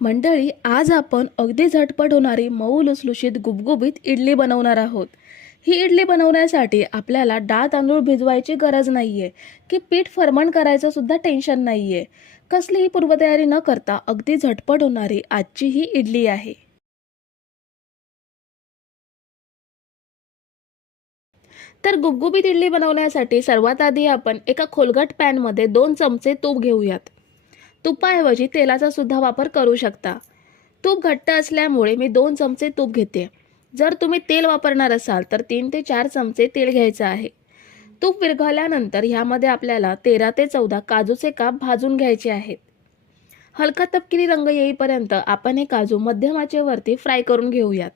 मंडळी आज आपण अगदी झटपट होणारी मऊ लुसलुशीत गुबगुबीत इडली बनवणार आहोत. ही इडली बनवण्यासाठी आपल्याला डाळ तांदूळ भिजवायची गरज नाही आहे की पीठ फरमण करायचं सुद्धा टेन्शन नाही आहे कसलीही पूर्वतयारी न करता अगदी झटपट होणारी आजची ही इडली आहे. तर गुबगुबीत इडली बनवण्यासाठी सर्वात आधी आपण एका खोलगट पॅनमध्ये दोन चमचे तूप घेऊयात. तुपाऐवजी तेलाचा सुद्धा वापर करू शकता. तूप घट्ट असल्यामुळे मी दोन चमचे तूप घेते. जर तुम्ही तेल वापरणार असाल तर तीन ते चार चमचे तेल घ्यायचं आहे. तूप विरघळल्यानंतर ह्यामध्ये आपल्याला तेरा ते चौदा काजूचे काप भाजून घ्यायचे आहेत. हलका तपकिरी रंग येईपर्यंत आपण हे काजू मध्यम आचेवरती फ्राय करून घेऊयात.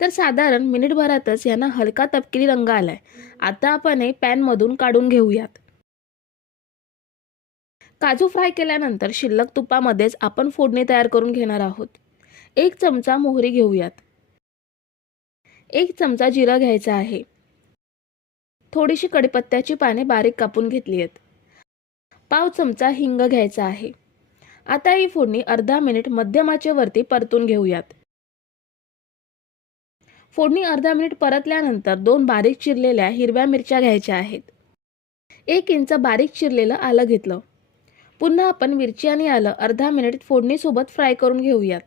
तर साधारण मिनिटभरातच यांना हलका तपकिरी रंग आलाय. आता आपण हे पॅनमधून काढून घेऊयात. काजू फ्राय केल्यानंतर शिल्लक तुपामध्येच आपण फोडणी तयार करून घेणार आहोत. एक चमचा मोहरी घेऊयात. एक चमचा जिरा घ्यायचा आहे. थोडीशी कडीपत्त्याची पाने बारीक कापून घेतली आहेत. पाव चमचा हिंग घ्यायचा आहे. आता ही फोडणी अर्धा मिनिट मध्यमाचेवरती परतून घेऊयात. फोडणी अर्धा मिनिट परतल्यानंतर दोन बारीक चिरलेल्या हिरव्या मिरच्या घ्यायच्या आहेत. एक इंच बारीक चिरलेलं आलं घेतलं. पुन्हा आपण मिरची आणि आलं अर्धा मिनिट फोडणीसोबत फ्राय करून घेऊयात.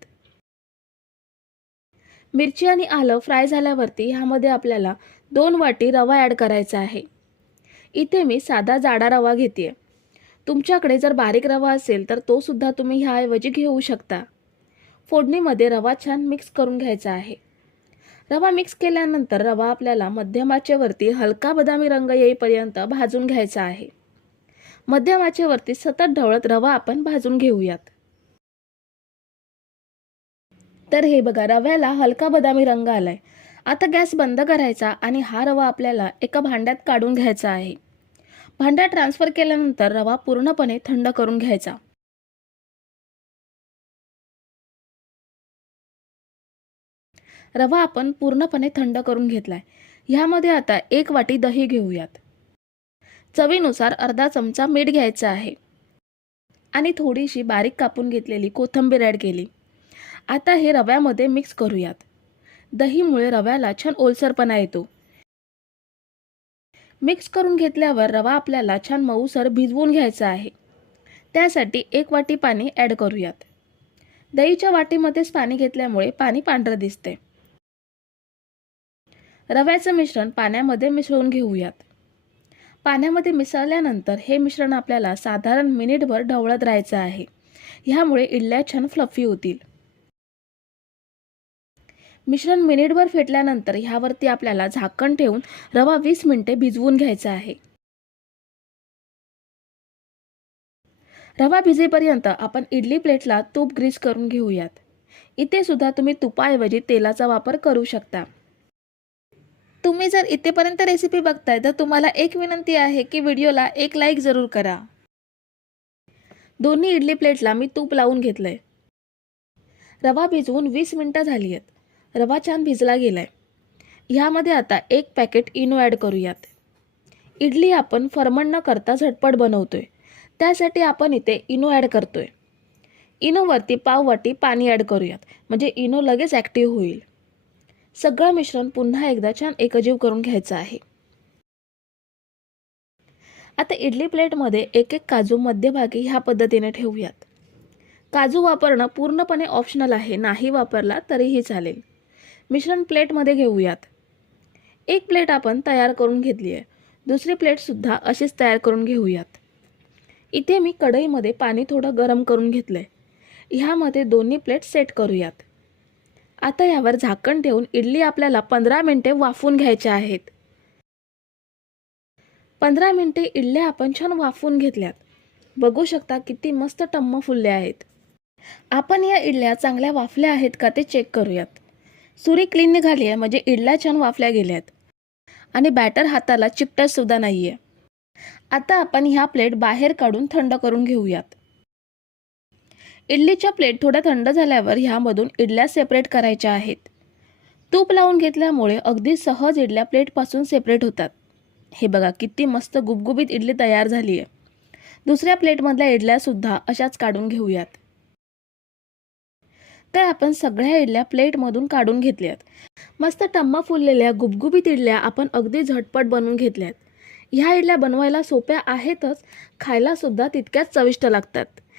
मिरची आणि आलं फ्राय झाल्यावरती ह्यामध्ये आपल्याला दोन वाटी रवा ॲड करायचा आहे. इथे मी साधा जाडा रवा घेते तुमच्याकडे जर बारीक रवा असेल तर तो सुद्धा तुम्ही ह्याऐवजी घेऊ शकता. फोडणीमध्ये रवा छान मिक्स करून घ्यायचा आहे. रवा मिक्स केल्यानंतर रवा आपल्याला मध्यमाचेवरती हलका बदामी रंग येईपर्यंत भाजून घ्यायचा आहे. मध्यम आचेवरती सतत ढवळत रवा आपण भाजून घेऊयात. तर हे बघा रव्याला हलका बदामी रंग आलाय. आता गॅस बंद करायचा आणि हा रवा आपल्याला एका भांड्यात काढून घ्यायचा आहे. भांड्यात ट्रान्सफर केल्यानंतर रवा पूर्णपणे थंड करून घ्यायचा. रवा आपण पूर्णपणे थंड करून घेतलाय. ह्यामध्ये आता एक वाटी दही घेऊयात. चवीनुसार अर्धा चमचा मीठ घ्यायचा आहे. आणि थोडीशी बारीक कापून घेतलेली कोथिंबीर ॲड केली. आता हे रव्यामध्ये मिक्स करूयात. दहीमुळे रव्याला छान ओलसरपणा येतो. मिक्स करून घेतल्यावर रवा आपल्याला छान मऊसर भिजवून घ्यायचा आहे. त्यासाठी एक वाटी पाणी ॲड करूयात. दहीच्या वाटीमध्येच पाणी घेतल्यामुळे पाणी पांढरं दिसते रव्याचं मिश्रण पाण्यामध्ये मिसळून घेऊयात. पाण्यामध्ये मिसळल्यानंतर हे मिश्रण आपल्याला साधारण मिनिटभर ढवळत राहायचं आहे. ह्यामुळे इडल्या छान फ्लफी होतील. मिश्रण मिनिटभर फेटल्यानंतर ह्यावरती आपल्याला झाकण ठेवून रवा वीस मिनिटे भिजवून घ्यायचा आहे. रवा भिजेपर्यंत आपण इडली प्लेटला तूप ग्रीस करून घेऊयात. इथे सुद्धा तुम्ही तुपाऐवजी तेलाचा वापर करू शकता. तुम्ही जर इथेपर्यंत रेसिपी बघताय तर तुम्हाला एक विनंती आहे की व्हिडिओला एक लाईक जरूर करा. दोन्ही इडली प्लेटला मी तूप लावून घेतलंय. रवा भिजवून वीस मिनटं झाली आहेत रवा छान भिजला गेलाय. ह्यामध्ये आता एक पॅकेट इनो ॲड करूयात. इडली आपण फर्मंट न करता झटपट बनवतोय. त्यासाठी आपण इथे इनो ॲड करतोय. इनोवरती पाववाटी पाणी ॲड करूयात. म्हणजे इनो लगेच ॲक्टिव्ह होईल. सगळं मिश्रण पुन्हा एकदा छान एकजीव करून घ्यायचं आहे. आता इडली प्लेटमध्ये एक एक काजू मध्यभागी ह्या पद्धतीने ठेवूयात. काजू वापरणं पूर्णपणे ऑप्शनल आहे नाही वापरला तरीही चालेल. मिश्रण प्लेटमध्ये घेऊयात. एक प्लेट आपण तयार करून घेतली आहे. दुसरी प्लेटसुद्धा अशीच तयार करून घेऊयात. इथे मी कढईमध्ये पाणी थोडं गरम करून घेतलं आहे ह्यामध्ये दोन्ही प्लेट सेट करूयात. आता यावर झाकण ठेवून इडली आपल्याला पंधरा मिनिटे वाफून घ्यायच्या आहेत. पंधरा मिनटे इडल्या आपण छान वाफून घेतल्यात. बघू शकता किती मस्त टम्म फुलले आहेत. आपण या इडल्या चांगल्या वाफल्या आहेत का ते चेक करूयात. सुरी क्लीन निघाली आहे म्हणजे इडल्या छान वाफल्या गेल्यात. आणि बॅटर हाताला चिकटतसुद्धा नाही आहे आता आपण ह्या प्लेट बाहेर काढून थंड करून घेऊयात. इडलीच्या प्लेट थोड्या थंड झाल्यावर ह्यामधून इडल्या सेपरेट करायच्या आहेत. तूप लावून घेतल्यामुळे अगदी सहज इडल्या प्लेटपासून सेपरेट होतात. हे बघा किती मस्त गुबगुबीत इडली तयार झाली आहे दुसऱ्या प्लेटमधल्या इडल्यासुद्धा अशाच काढून घेऊयात. तर आपण सगळ्या इडल्या प्लेटमधून काढून घेतल्यात. मस्त टम्मा फुललेल्या गुबगुबीत इडल्या आपण अगदी झटपट बनवून घेतल्यात. ह्या इडल्या बनवायला सोप्या आहेतच खायलासुद्धा तितक्याच चविष्ट लागतात.